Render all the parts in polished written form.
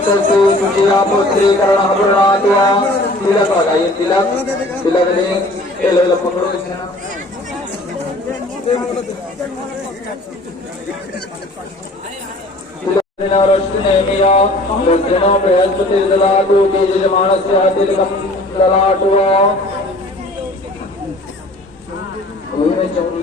से सुचिया पुत्रीकरण पूर्णात्वा तिलक लगाइए तिलक दें लो पकड़ो नेमिया दक्षिणो बृहस्पति ददातु तेजमानस्य तिलकं ललाटवा अभी भैया अभी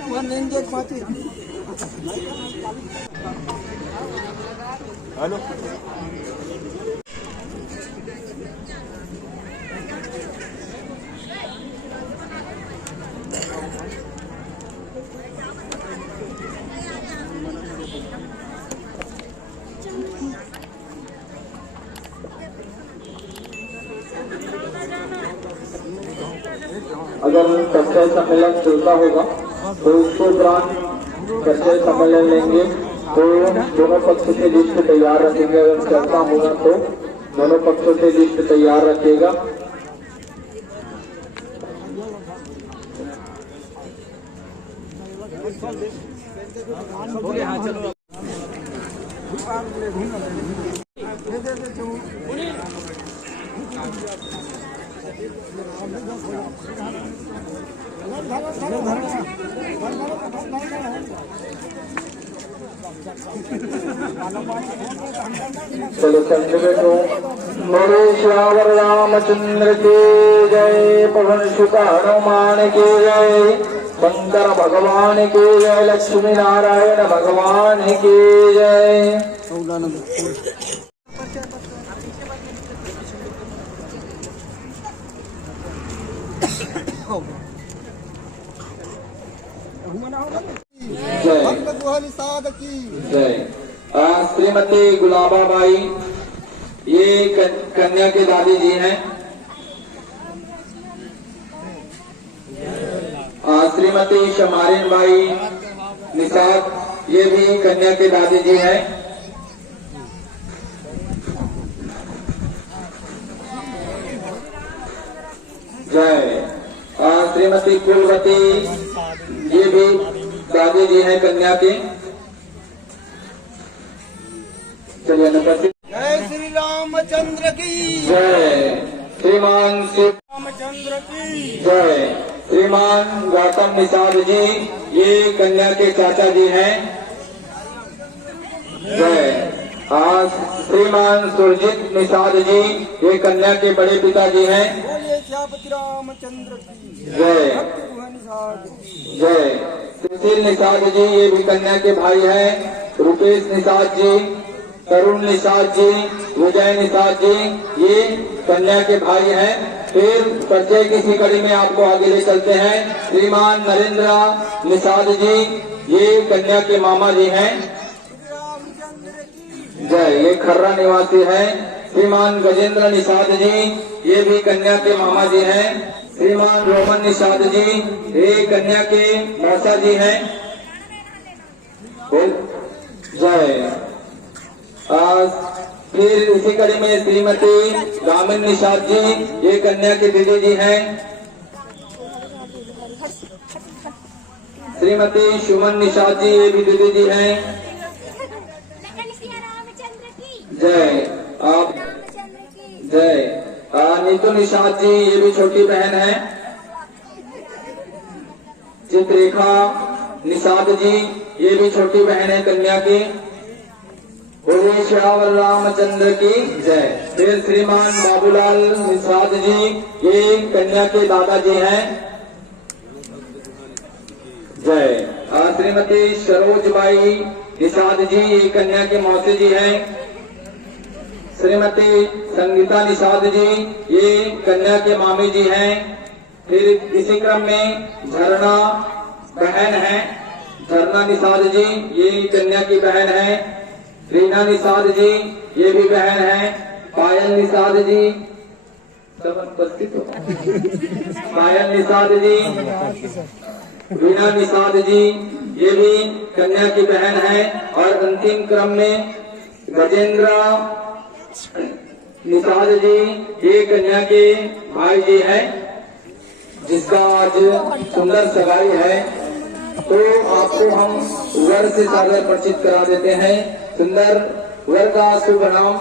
तुम्हारे लेंगे हेलो अगर कक्षय सम्मेलन चलता होगा तो उसके उपरांत कक्षय सम्मेलन लेंगे तो दोनों पक्ष से लिस्ट तैयार रखेंगे। अगर चलता होगा तो दोनों पक्षों से लिस्ट तैयार रखेगा। चलो चंद्र बैठो। मेरे श्यावर रामचंद्र के जय, पवन सुत हनुमान के जय, शंकर भगवान के जय, लक्ष्मी नारायण भगवान के जय। जय। श्रीमती गुलाबाबाई ये कन्या के दादी जी हैं। श्रीमती शमारिन बाई निषाद ये भी कन्या के दादी जी हैं। जय। श्रीमती कुलवती ये भी दादी जी हैं कन्या के। चलिए जय श्री रामचंद्र की जय। श्रीमान श्री रामचंद्र की जय। श्रीमान गौतम निषाद जी ये कन्या के चाचा जी हैं। जय। श्रीमान सुरजीत निषाद जी ये कन्या के बड़े पिताजी हैं। रामचंद्र की जय। जय। सुशील निषाद जी ये भी कन्या के भाई हैं। रुपेश निषाद जी, तरुण निषाद जी, विजय निषाद जी ये कन्या के भाई हैं। फिर परिचय की कड़ी में आपको आगे ले चलते हैं। श्रीमान नरेंद्र निषाद जी ये कन्या के मामा जी हैं। जय। ये खर्रा निवासी हैं। श्रीमान गजेंद्र निषाद जी ये भी कन्या के मामा जी हैं। श्रीमान रोमन निषाद जी ये कन्या के मौसा जी हैं। जय। फिर इसी कड़ी में श्रीमती गामिन निषाद जी ये कन्या के दीदी जी हैं। श्रीमती सुमन निषाद जी ये भी दीदी जी हैं। जय। आप जय। नीतू निषाद जी ये भी छोटी बहन है। चित्ररेखा निषाद जी ये भी छोटी बहन है कन्या की। बोलिए श्यावर रामचंद्र की जय। फिर श्रीमान बाबूलाल निषाद जी ये कन्या के दादाजी हैं। जय। श्रीमती सरोजबाई निषाद जी ये कन्या के मौसी जी हैं। श्रीमती संगीता निषाद जी ये कन्या के मामी जी हैं। फिर इसी क्रम में झरना बहन है। झरना निषाद जी ये कन्या की बहन है। रीना निषाद जी ये भी बहन है। पायल निषाद जी सब उपस्थित हो। पायल निषाद जी, रीना निषाद जी ये भी कन्या की बहन है। और अंतिम क्रम में गजेंद्र निषाद जी ये कन्या के भाई जी हैं, जिसका आज सुंदर सगाई है। तो आपको हम वर से सादर परिचित करा देते हैं। सुंदर वर का शुभ नाम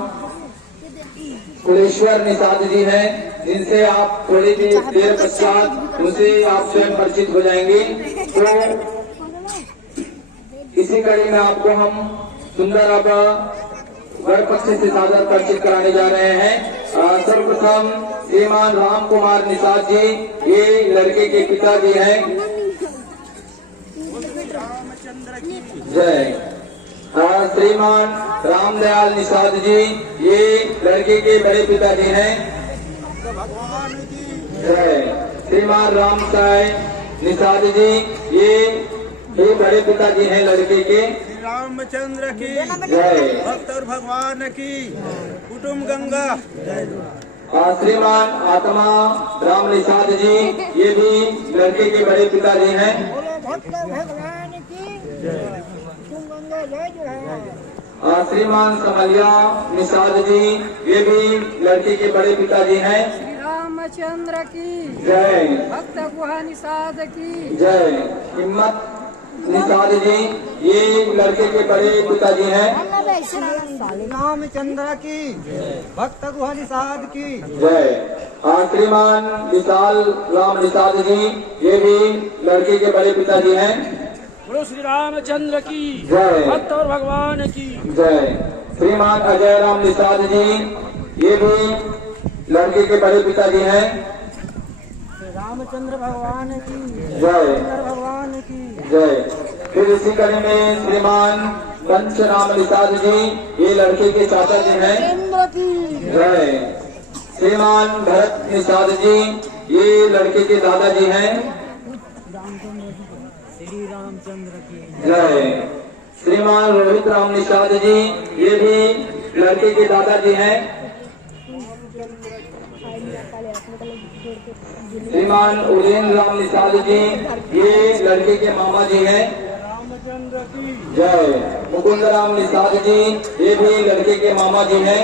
कुलेश्वर निषाद जी हैं, जिनसे आप थोड़ी देर पश्चात उनसे आप स्वयं परिचित हो जाएंगे। तो इसी कड़ी में आपको हम सुंदर अब वर पक्ष से सादर परिचित कराने जा रहे हैं। सर्वप्रथम श्रीमान राम कुमार निषाद जी, ये लड़के के पिताजी हैं। जय। श्रीमान रामदयाल निषाद जी, ये लड़के के बड़े पिताजी हैं। जय। श्रीमान राम साय निषाद जी, ये बड़े पिताजी हैं लड़के के। रामचंद्र की जय। भक्त और भगवान की कुटुंब गंगा। श्रीमान आत्मा राम निषाद जी, ये भी लड़के के बड़े पिताजी हैं। भक्त भगवान की कुटुंब गंगा जय जय। श्रीमान समलिया निषाद जी, ये भी लड़के के बड़े पिताजी हैं। श्री रामचंद्र की जय। भक्त गुहा निषाद की जय। हिम्मत निषाद जी, ये लड़के के बड़े पिताजी हैं। रामचंद्र की भक्त गुहा निषाद की जय। श्रीमान विशाल राम निषाद जी, ये भी लड़के के बड़े पिताजी हैं। बोलो श्री रामचंद्र की जय। भक्त और भगवान की जय। श्रीमान अजय राम निषाद जी, ये भी लड़के के बड़े पिताजी हैं। रामचंद्र भगवान की जय। भगवान की जय। फिर इसी कड़ी में श्रीमान पंच राम निषाद जी, ये लड़के के चाचा जी हैं। चंद्र की जय। श्रीमान भरत निषाद जी, ये लड़के के दादाजी हैं। श्री रामचंद्र की जय। श्रीमान रोहित राम निषाद जी, ये भी लड़के के दादाजी हैं। श्रीमान उदयन राम निषाद जी, ये लड़के के मामा जी हैं। रामचंद्र की जय। मुकुंद राम निषाद जी, ये भी लड़के के मामा जी हैं।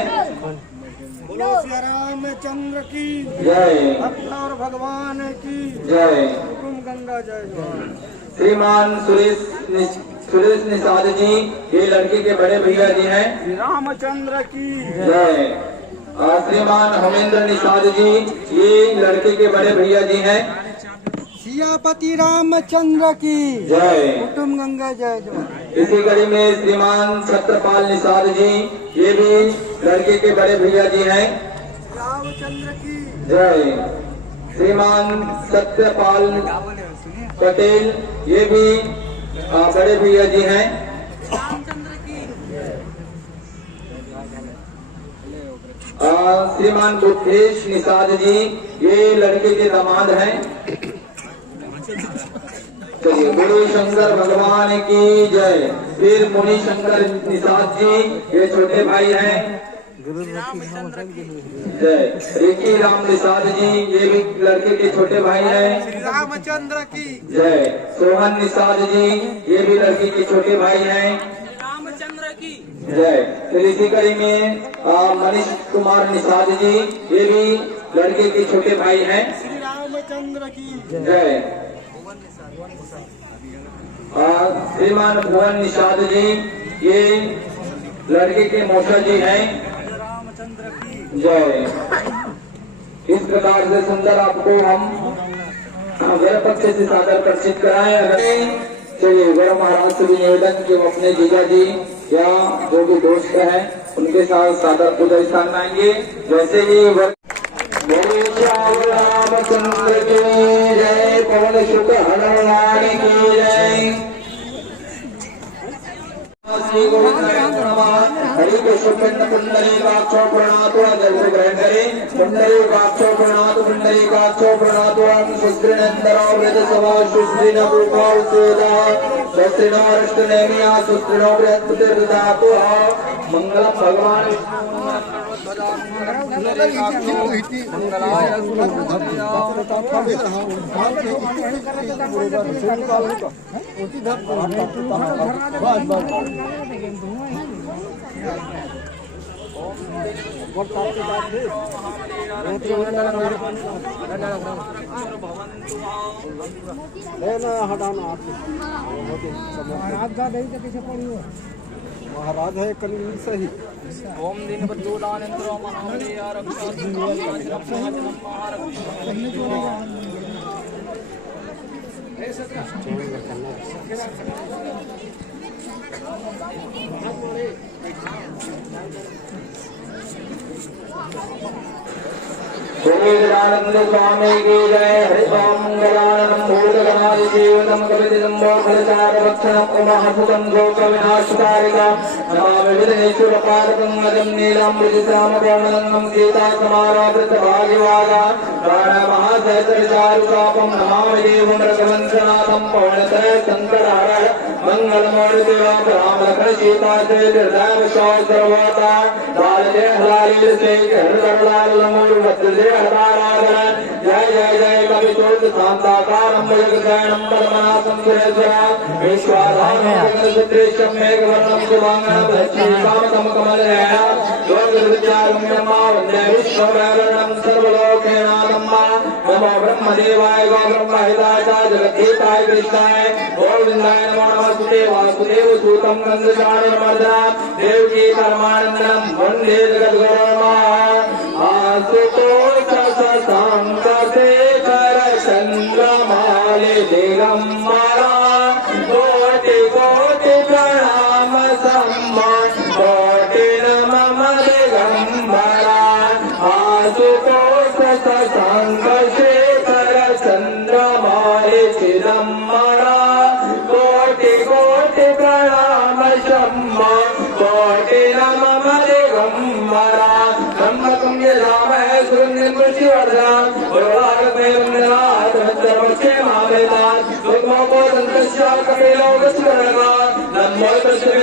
बोलो श्री रामचंद्र की जय। भक्त और भगवान की जय। कुटुंब गंगा जय जय। श्रीमान सुरेश निषाद जी, ये लड़के के बड़े भैया जी हैं। श्री रामचंद्र की जय। श्रीमान हमेंद्र निषाद जी, ये लड़के के बड़े भैया जी हैं। सियापति रामचंद्र की जय। कुटुंब गंगा जय जय। इसी कड़ी में श्रीमान छत्रपाल निषाद जी, ये भी लड़के के बड़े भैया जी हैं। रामचंद्र की जय। श्रीमान सत्यपाल पटेल, ये भी बड़े भैया जी हैं। श्रीमान बुद्धेश निषाद जी, ये लड़के के दामाद हैं। चलिए, गुरु शंकर भगवान की जय। फिर मुनि शंकर निषाद जी, ये छोटे भाई हैं। जय। रिकी राम निषाद जी, ये भी लड़के के छोटे भाई हैं। श्री रामचंद्र की जय। सोहन निषाद जी, ये भी लड़के के छोटे भाई हैं। रामचंद्र की जय। फिर इसी कड़ी में मनीष कुमार निषाद जी, ये भी लड़के के छोटे भाई हैं। श्री रामचंद्र की जय। श्रीमान भुवन निषाद जी, ये लड़के के मौसा जी हैं। जय। इस प्रकार से सुंदर आपको हम वर पक्ष से सादर परिचित कराएं। अगर चलिए, वर महाराज से भी निवेदन कि वो अपने जीजा जी या जो भी दोस्त हैं उनके साथ सादर पूजा स्थान में आएंगे। जैसे ही वर रामचंद्र की जय। पवन शुक हनुमान की जय। श्री गोविंद हरि को सुखंड पुंडरी काक्षो प्रणातो जल को ग्रहण करें। पुंडरी काक्षो प्रणातो पुंडरी काक्षो प्रणातो हम सुस्त्रिनंदरो वृद सभा सुस्त्रिन भूपाल सोदा सुस्त्रिनो अष्टनेमिया सुस्त्रिनो बृहस्पतिर्दातो मंगलम भगवान महाराज का नहीं तो कैसे पड़ी हो महाराज है कल सही ओम दिन बद्दोदानंदरो महाबली आरक्षा गोविंदानंद स्वामी की जय। हरि ओम मंगलानंदं भूतगणादि जीवनं कपितं मोक्षचार रक्षणं उमासुतं शोक विनाशकारिकं नमामि विघ्नेश्वरपादकं अजं नीलाम्बुजश्यामवर्णं सीता समारावृत भाग्यवादा प्राणमहासहस्रचारुचापं नमामि देवं रघुवंशनाथं पवनतनय शंकरहर मंगलमूर्ति राम सीता से हृदय सर्वता लाल जय हलाली से हृदय मूल भद्र हृदय जय जय जय कवि चोट शांताकारं जगदैनं परमनाथं सुरेश्वरा विश्वाधारं सुत्रेशं मेघवर्णं शुभांगं भक्तिकामतं कमलनयनं योगविद्यारम्यं वन्दे विश्ववैवर्णं सर्वलोकनाथं नमो ब्रह्मदेवाय गो ब्रह्महिताय च जगद्धिताय कृष्णाय गोविन्दाय नमो नमस्ते वासुदेव सूतं नन्दचारणमर्दनं देवकी परमानन्दं वन्दे जगद्गुरुं आसुतोष शशांकशेखर चन्द्रमाले दिगम्बरा कोटि कोटि प्रणाम सम्मान कोटि नमः दिगम्बरा आसुतोष शशांकशेखर चन्द्रमाले चिदम्बरा कोटि कोटि प्रणाम सम्मान कोटि नमः दिगम्बरा ब्रह्मकं यजामहे सुरनिर्मृष्टिवर्धनम् उर्वारुकमेवं सर्वस्य महावेदान् दुर्गमोपदन्तस्य कपिलो गस्वरगान् नमो तस्मै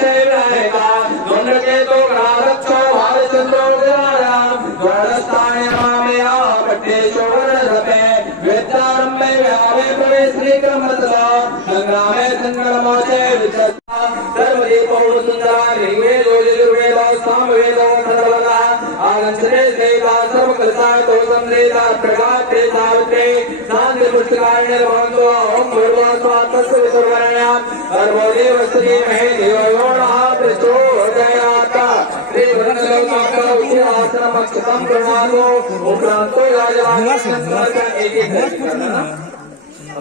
शैलायका द्वन्द्वकेतो ग्राहरक्षो भालचन्द्रो विराजाम् द्वारस्थाने मामया पट्टेशो वरदपे वेदारम्भे व्यावे प्रवेश श्रीक्रमतला संग्रामे संग्रामोचे विचता सर्वदीपो सुन्दरा ऋग्वेदो यजुर्वेदो सामवेदो सर्वदा आगंसरे देवा सर्वकलसाय तो संदेता प्रगाते सावते शांति पुष्टकाय निर्भवन्तो ओम भगवान् स्वातस्य विसर्वणया सर्वदेव श्री महे देवयोणः प्रचोदयात् श्री वृन्दलोकाः उचिरासनम् अक्षतं प्रणमामो उपरान्तो याजमानस्य एक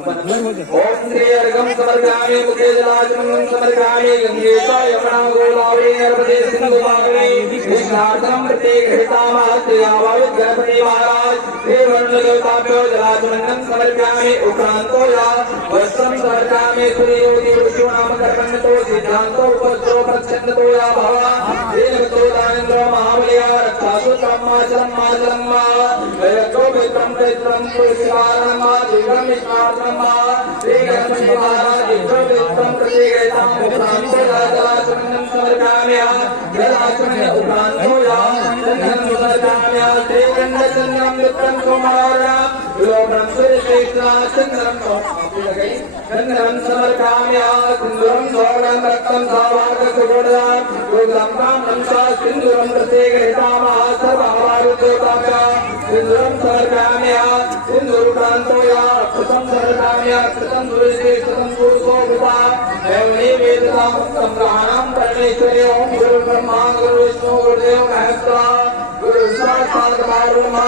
ओम श्री अर्घं समर्पयामि मुखे जलाचमनं समर्पयामि गंगे च यमुना गोदावरी नर्मदे सिंधु कावेरी कृष्णार्धं प्रत्येक हितामः श्री आवावित गणपति महाराज श्री वर्णदेवताभ्यो जलाचमनं समर्पयामि उपरान्तो या वस्त्रं समर्पयामि सूर्ययोगी पुरुषो नाम कर्मण्यतो सिद्धान्तो उपस्रो प्रच्छन्नतो या भव श्रीमतो दानेन्द्रो महाबलिया रक्षासु ब्रह्माचलं माचलं मा वैरतो मित्रं प्रेत्रं पुरुषकारणं मा दिव्यं विष्णार्थं श्री गणपति महाराज विष्णुविष्णु प्रतिगेतां उपरान्तो जलाचमनं समर्पयामि जलाचमने उपरान्तो या चन्दनं समर्पयामि श्री गन्धचन्द्रं मित्रं कुमारं विलोकनं सुरेश्वरा चन्द्रं चन्द्रं समर्पयामि सिन्दूरं स्वर्णं रक्तं सौभाग्यसुगुणं गोत्रं कामं च सिन्दूरं प्रतिगेतां सर्वभावारुदेवताभ्यः सिन्दूरं समर्पयामि सिन्दूरप्रान्तो या कृतं समर्पयामि कृतं दुरिते कृतं पुरुषो भूता एवं वेदतां संग्रहाणां परमेश्वरे ओम गुरु ब्रह्मा गुरु विष्णु गुरुदेव महेश्वरा गुरु साक्षात् परब्रह्म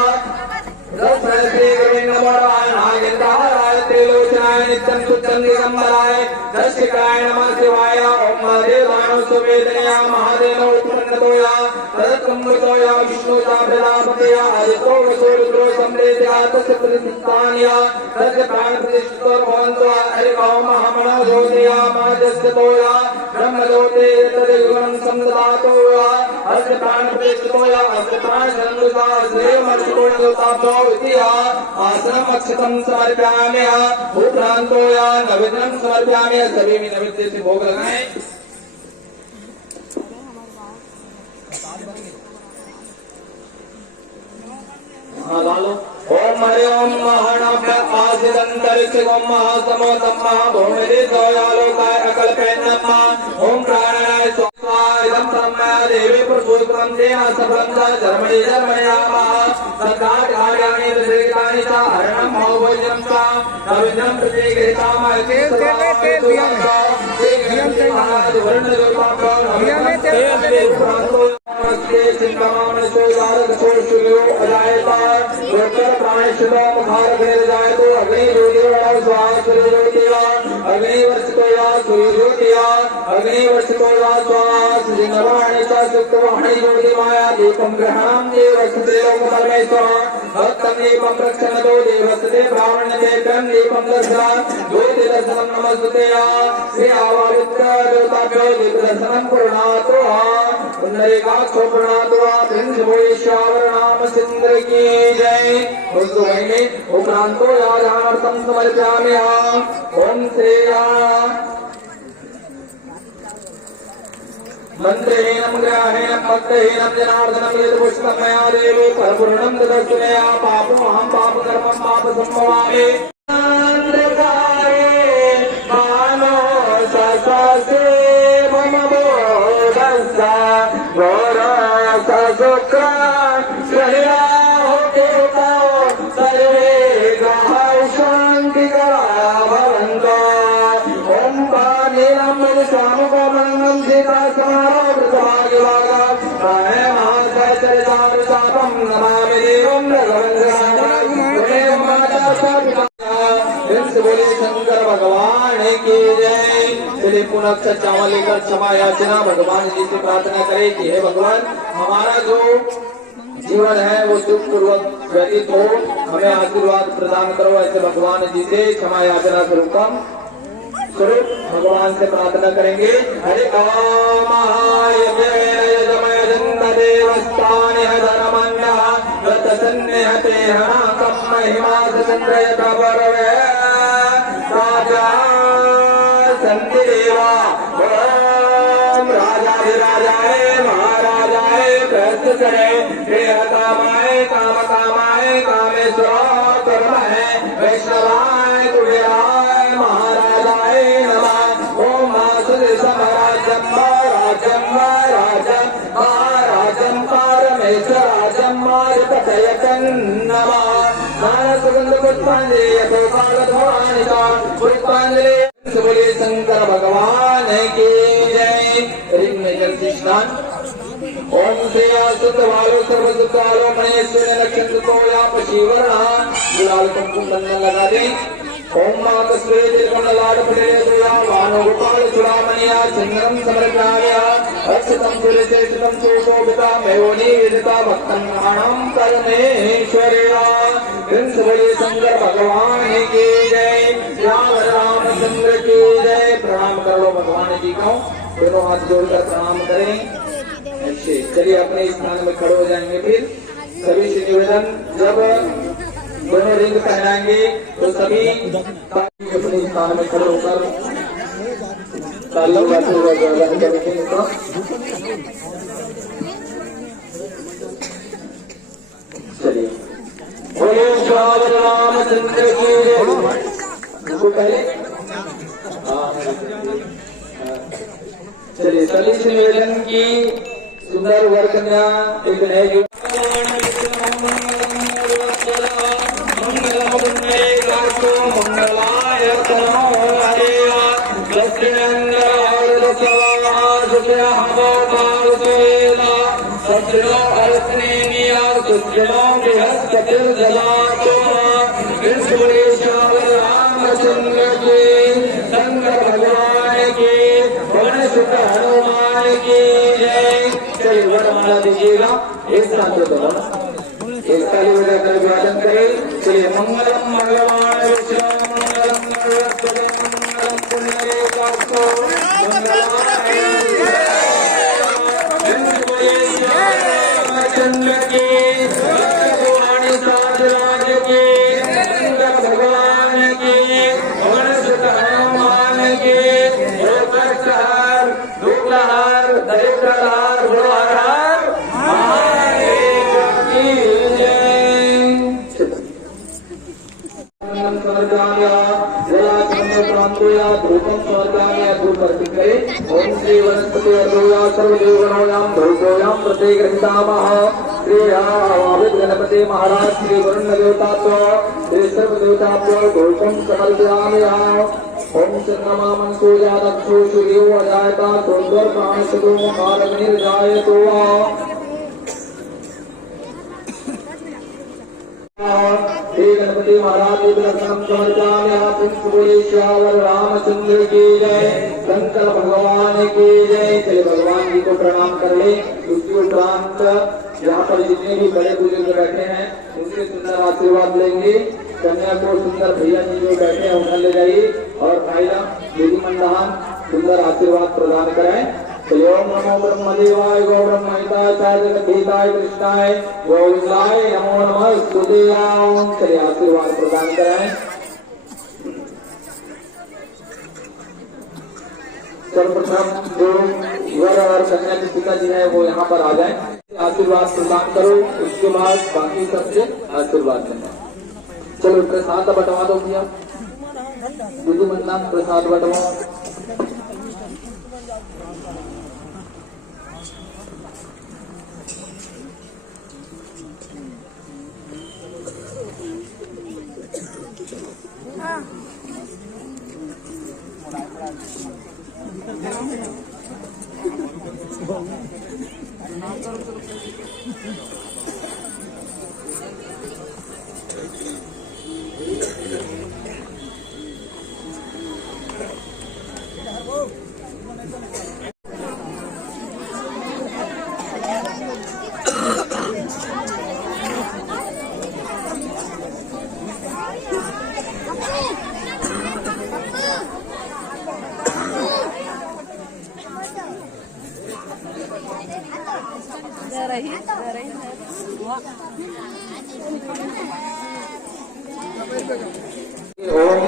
तस्मै श्री नमो नारायणाय त्रिलोचनाय नित्यं तुच्छं दिगम्बराय दर्शिकाय नमः शिवाय ओम महादेवाय सुवेदनया महादेव उत्पन्नतोया तदत्कम्मृतोया विष्णुजा प्रजापतया आदितो वसुरुद्रो सम्प्रेत्या तस्य प्रतिष्ठान्या तस्य प्राणप्रतिष्ठितो भवन्तो हरि ओम महामनो ज्योतिया माजस्यतोया ब्रह्मज्योते तदेवं संददातोया अस्य प्राणप्रतिष्ठितोया अस्य प्राणसंयुता श्रेयमर्षितोया आसनम् अक्षतं समर्पयामि उपरान्तो या नैवेद्यं समर्पयामि सभी में नैवेद्य से भोग लगाएं। ओम हरि ओम महानाभ्य आसिदंतरिक्षगोम महासमोतम महाभूमिदेशोयालोकाय अकल्पेन्नम ओम प्राणाय स्वाहा कालम तन्मया देवी प्रसूतम तेन सबलं जर्मणी जर्मणयामा सकाट कार्याणि दृष्टानि च हरणं भवजनं च कविनं प्रतिगृहीतामहे नमस्ते चिंतामणि सोदारक सोशुलियो अजायता डॉक्टर प्राणेशुलो मुखार भेद जाए तो अग्नि ज्योतिया स्वाहा सूर्य ज्योतिया अग्नि वर्ष तो या सूर्य ज्योतिया अग्नि वर्ष तो या स्वाहा श्री नवाणी च सुक्तवाणी ज्योति माया दीपम ग्रहणं देवस्ते लोकपरमेश्वर भक्तं दीपं प्रक्षणतो देवस्ते ब्राह्मण्यते तं दीपं दर्शनं ज्योति दर्शनं नमस्ते श्री आवावित्र देवताभ्यो दीप दर्शनं पूर्णातो पुंडरीकाक्षो प्रणतो प्रिंस भोईश्वर नाम सिंद्र की जय। दोस्तों में उपरांतो याजानर्थं समर्पयामि ओम श्री मंत्रेणं ग्रहेणं भक्तेनं जनार्दनं यत् पुष्पं मया देवी परिपूर्णं ददर्शनया पापमहं पापकर्मं पापसम्भवामि अंधकारे मानो ससासे मम बोधस्सा घोरसा शुक्र श्रेया होते तो सर्वे ग्रहाः शान्तिकरा भवन्तु ओम पानीरं शामुकमनं सीता समारोह महाचरितानुसापं नमामि देवं बोले शंकर भगवान की जय। चलिए पुनः चावल लेकर क्षमा याचना भगवान जी से प्रार्थना करें कि हे भगवान हमारा जो जीवन है वो सुख पूर्वक व्यतीत हो, हमें आशीर्वाद प्रदान करो। ऐसे भगवान जी से क्षमा याचना स्वरूपम स्वरूप भगवान से प्रार्थना करेंगे। हरि ओम महायज्ञमय देवस्थान धर्मन्य व्रतसन्निहते हनाकं महिमा चंद्रयता परवे राजा संति देवा ओम राजाधिराजाय महाराजाय प्रस्तुते प्रियतमाय कामकामाय कामेश्वराय परमाय वैष्णवाय कुबेराय महाराजाय नमः ओम मासुदे समराज्यं राजं राजं परमेश्वराजं मार्गपतयतं नमः मानसगंध पुष्पांजलि यथोकालधोराणि च पुष्पांजलि बोले शंकर भगवान की जय। रिंग में जल स्नान ओम श्रेया शुद्ध वालो सर्व सुखालो महेश्वर नक्षत्र तो या पशीवरणा गुलाल कुमकुम बंधन लगा दे। ओम मातस्वे तिरुमलाड प्रेरे दुया वानो गोपाल चुरामणिया चंद्रम समर्पयामि अक्षतं सुरेशेषितं सुशोभिता मेवनी विदिता भक्तं प्रणाम परमेश्वरेया। प्रिंस बोले शंकर भगवान की जय। राम रामचंद्र की जय। प्रणाम करो भगवान जी को, दोनों हाथ जोड़कर प्रणाम करें। चलिए अपने स्थान में खड़े हो जाएंगे। फिर सभी से निवेदन, जब दोनों रिंग पहनाएंगे तो सभी अपने स्थान में खड़े होकर तालियों का आशीर्वाद करेंगे। चलिए बोलो श्री रामचंद्र की जय। पहले चलिए सभी से निवेदन की सुंदर वर कन्या एक नए मंगलाय रामचंद्र की शंकर भगवान की गणेश हनुमान की जय। चलिए वरमाला दीजिएगा एक साथ एक ताली बजाकर अभिवादन करें। चलिए मंगलम भगवान विष्णु मंगलम गरुड़ध्वज मंगलम पुण्डरीकाक्षो रामचंद्र की भगवानी साधराज की शंकर भगवान की गणेश हनुमान की लोकहर दुखहर दरिद्रहर गुणहर महादेव की जय। समर्पयामि जलाचमय प्रांतोया धूपं समर्पयामि धूप प्रत्यर्दोया सर्वदेवगणोयां धूपोयां प्रतिगृहीतामः गणपति महाराज श्री वरुण देवताभ्यो श्री सर्वदेवताभ्यो धूपं समर्पयामि। ओम चंद्रमा मनसो जातक्षो सूर्यो अजायता सोन्दर प्राणसदो कालनिर्जायतो हे गणपति महाराज दर्शनम समर्पयामि। पुष्पेश्वर रामचंद्र की जय, शंकर भगवान की जय। चलिए भगवान जी को प्रणाम कर ले। उसके उपरांत यहाँ पर जितने भी बड़े बुजुर्ग बैठे हैं उनसे सुंदर आशीर्वाद लेंगे। कन्या को सुंदर भैया जी जो बैठे हैं उन्हें ले जाइए और भाईरा दीदी मंडहान सुंदर आशीर्वाद प्रदान करें। ओम नमो ब्रह्मदेवाय गो ब्रह्महिताय जगद्धिताय कृष्णाय गोविंदाय नमो नमः स्तुतियाम। चलिए आशीर्वाद प्रदान करें। सर्वप्रथम जो वर और कन्या के पिताजी हैं वो यहाँ पर आ जाएं, आशीर्वाद प्रदान करो। उसके बाद बाकी सबसे आशीर्वाद लेना। चलो प्रसाद बंटवा दो भैया, दीदी मंडना प्रसाद बंटवा। ओम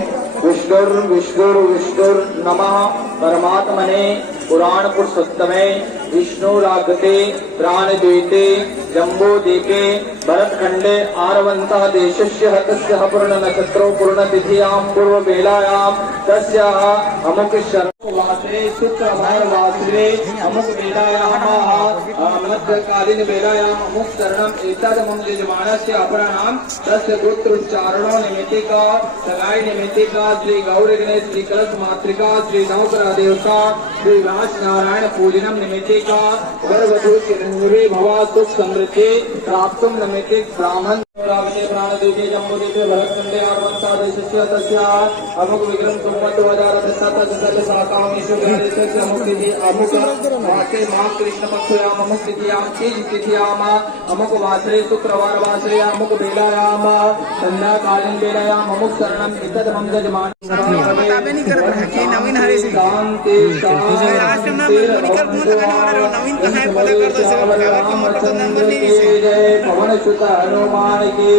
विष्णुर नमः परमात्मने पुराण पुरुषोत्तमे विष्णुरागते प्राणद्वैते जम्बोदीपे भरतखंडे आरवंता देशस्य हतस्य पूर्ण नक्षत्रो पूर्ण तिथियां पूर्व बेलायां तस्याः अमुक वासरे शुक्रवार वासरे अमुक बेलायाः मध्यकालीन बेलायां अमुक शरणम एतदमुं यजमानस्य अपराणां तस्य गोत्रोच्चारणो निमित्तिका सगाई निमित्तिका श्री गौरी गणेश श्री कलश मातृका श्री नवग्रह देवता श्री व्यास नारायण पूजनम निमित्तिका वरवधू चिरंजीवी भवा सुख समृद्धि प्राप्तुम निमित्तिक ब्राह्मण प्राणदीपे जम्बूदीपे भरतखंडे आरवंता देशस्य तस्याः अमुक विक्रम संवत् 2017 शाकामीषु देशस्य अमुक वासे माघ कृष्ण पक्षयाम अमुक तिथियां तीज तिथियाम अमुक वासरे शुक्रवार वासरे अमुक बेलायाम संध्याकालीन बेलायाम अमुक शरणम एतदमं यजमान नवीन हरे से राष्ट्र नाम निकल फोन लगाने वाला नवीन कहाँ है बोले कर दो से नंबर नहीं से पवन सुत हनुमान की